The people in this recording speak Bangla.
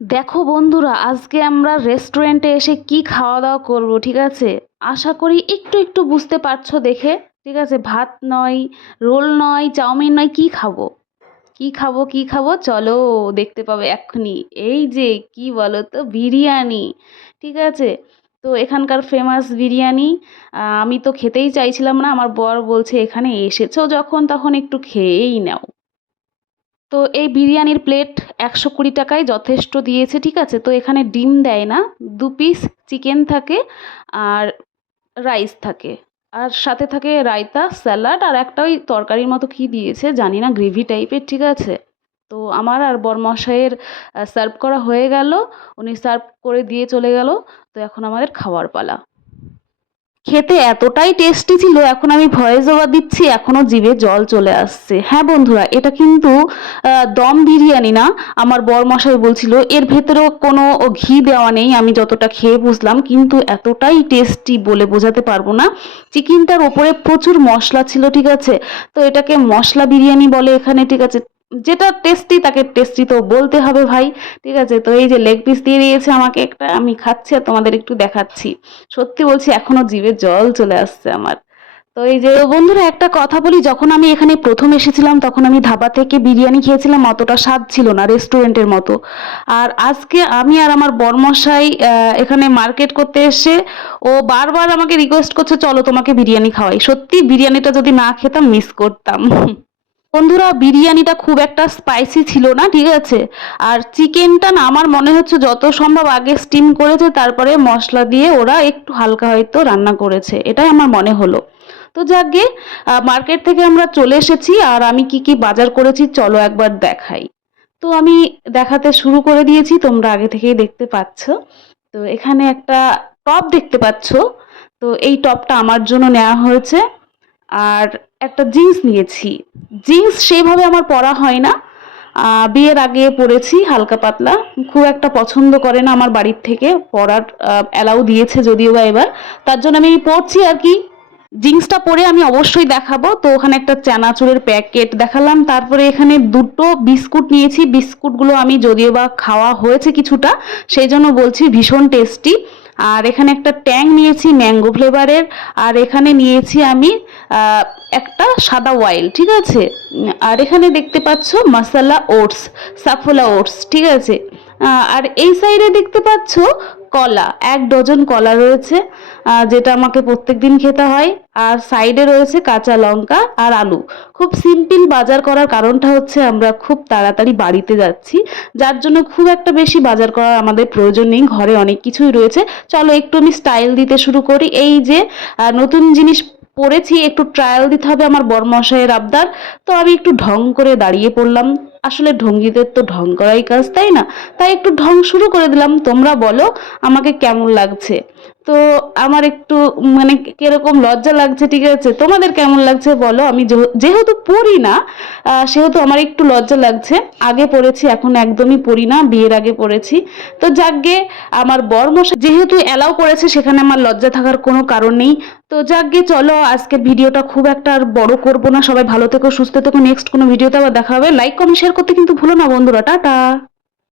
দেখো বন্ধুরা, আজকে আমরা রেস্টুরেন্টে এসে কি খাওয়া দাওয়া করব, ঠিক আছে? আশা করি একটু একটু বুঝতে পারছ দেখে, ঠিক আছে? ভাত নয়, রোল নয়, চাউমিন নয়, কি খাব? কি খাব কি খাব? চলো দেখতে পাবে এক্ষুনি। এই যে, কি বলো তো বিরিয়ানি, ঠিক আছে? তো এখানকার ফেমাস বিরিয়ানি আমি তো খেতেই চাইছিলাম না, আমার বর বলছে, এখানে এসেছ যখন, তখন একটু খেয়েই নাও। তো এই বিরিয়ানির প্লেট একশো কুড়ি টাকায় যথেষ্ট দিয়েছে, ঠিক আছে? তো এখানে ডিম দেয় না, দু পিস চিকেন থাকে আর রাইস থাকে। আর সাথে থাকে রায়তা স্যালাড আর একটা ওই তরকারির মতো কী দিয়েছে জানি না গ্রেভি টাইপের ঠিক আছে? তো আমার আর বরমশাইয়ের সার্ভ করা হয়ে গেল, উনি সার্ভ করে দিয়ে চলে গেল, তো এখন আমাদের খাওয়ার পালা। খেতে এতটাই টেস্টি ছিল, এখন আমি ভয়েস ওভার দিচ্ছি এখনও জিভে জল চলে আসছে। হ্যাঁ বন্ধুরা, এটা কিন্তু দম বিরিয়ানি না, আমার বরমশাই বলছিল, এর ভেতরেও কোনো ঘি দেওয়া নেই, আমি যতটা খেয়ে বুঝলাম, কিন্তু এতটাই টেস্টি বলে বোঝাতে পারব না। চিকেনটার ওপরে প্রচুর মশলা ছিল, ঠিক আছে? তো এটাকে মশলা বিরিয়ানি বলে এখানে, ঠিক আছে? যেটা টেস্টি তাকে টেস্টি তো বলতে হবে ভাই, ঠিক আছে? তো এই যে লেগ পিস দিয়ে দিয়েছে আমাকে একটা, আমি খাচ্ছি আর তোমাদের একটু দেখাচ্ছি। সত্যি বলছি, এখনও জিভে জল চলে আসছে আমার। তো এই যে বন্ধুরা একটা কথা বলি, যখন আমি এখানে প্রথম এসেছিলাম, তখন আমি ধাবা থেকে বিরিয়ানি খেয়েছিলাম, অতটা স্বাদ ছিল না রেস্টুরেন্টের মতো। আর আজকে আমি আর আমার বরমশাই এখানে মার্কেট করতে এসে, ও বারবার আমাকে রিকোয়েস্ট করছে, চলো তোমাকে বিরিয়ানি খাওয়াই। সত্যি বিরিয়ানিটা যদি না খেতাম মিস করতাম। বন্ধুরা, বিরিয়ানিটা খুব একটা স্পাইসি ছিল না, ঠিক আছে? আর চিকেনটা না, আমার মনে হচ্ছে যত সম্ভব আগে স্টিম করেছে, তারপরে মশলা দিয়ে ওরা একটু হালকা হয়তো রান্না করেছে, এটাই আমার মনে হলো। তো যাকগে মার্কেট থেকে আমরা চলে এসেছি, আর আমি কি কি বাজার করেছি, চলো একবার দেখাই। তো আমি দেখাতে শুরু করে দিয়েছি, তোমরা আগে থেকেই দেখতে পাচ্ছ। তো এখানে একটা টপ দেখতে পাচ্ছ। তো এই টপটা আমার জন্য নেওয়া হয়েছে। আর একটা জিন্স নিয়েছি। জিন্স সেইভাবে আমার পরা হয় না। বিয়ের আগে পরেছি, হালকা পাতলা। খুব একটা পছন্দ করে না আমার বাড়ির থেকে। পরার অ্যালাউ দিয়েছে যদিও বা এবার। তার জন্য আমি পরছি আর কি। জিন্সটা পরে আমি অবশ্যই দেখাবো। তো ওখানে একটা চানাচুরের প্যাকেট দেখালাম। তারপরে এখানে দুটো বিস্কুট নিয়েছি। বিস্কুটগুলো আমি যদিও বা খাওয়া হয়েছে কিছুটা, সেই জন্য বলছি ভীষণ টেস্টি। আর এখানে একটা ট্যাং নিয়েছি ম্যাঙ্গো ফ্লেভারের, আর এখানে নিয়েছি আমি একটা সাদা ওয়াইল ঠিক আছে? আর এখানে দেখতে পাচ্ছ মশালা ওটস সাফোলা ওটস ঠিক আছে? আর এই সাইডে দেখতে পাচ্ছ কলা, এক ডজন কলা রয়েছে যেটা আমাকে প্রত্যেক দিন খেতে হয়। আর সাইডে রয়েছে কাঁচা লঙ্কা আর আলু। খুব সিম্পল বাজার করার কারণটা হচ্ছে আমরা খুব তাড়াতাড়ি বাড়িতে যাচ্ছি। যার জন্য খুব একটা বেশি বাজার করার আমাদের প্রয়োজন নেই, ঘরে অনেক কিছুই রয়েছে। চলো একটু আমি স্টাইল দিতে শুরু করি। এই যে নতুন জিনিস পরেছি একটু ট্রায়াল দিতে হবে আমার বরমশাইয়ের আবদার। তো আমি একটু ঢং করে দাঁড়িয়ে পড়লাম। আসলে ঢঙ্গিদের তো ঢং করাই কাজ, তাই না? তাই একটু ঢং শুরু করে দিলাম। তোমরা বলো, আমাকে কেমন লাগছে? তো আমার একটু মানে কীরকম লজ্জা লাগছে, ঠিক আছে? তোমাদের কেমন লাগছে বলো? আমি যেহেতু পড়ি না সেহেতু আমার একটু লজ্জা লাগছে। আগে পড়েছি, এখন একদমই পড়ি না, বিয়ের আগে পড়েছি। তো যাকগে, আমার বরমশা যেহেতু অ্যালাউ করেছে, সেখানে আমার লজ্জা থাকার কোনো কারণ নেই। তো যাকগে, চলো আজকের ভিডিওটা খুব একটা আর বড় করব না। সবাই ভালো থেকো, সুস্থ থেকো। নেক্সট কোনো ভিডিওতে আবার দেখা হবে। লাইক কমেন্ট শেয়ার করতে কিন্তু ভুলো না বন্ধুরা টাটা।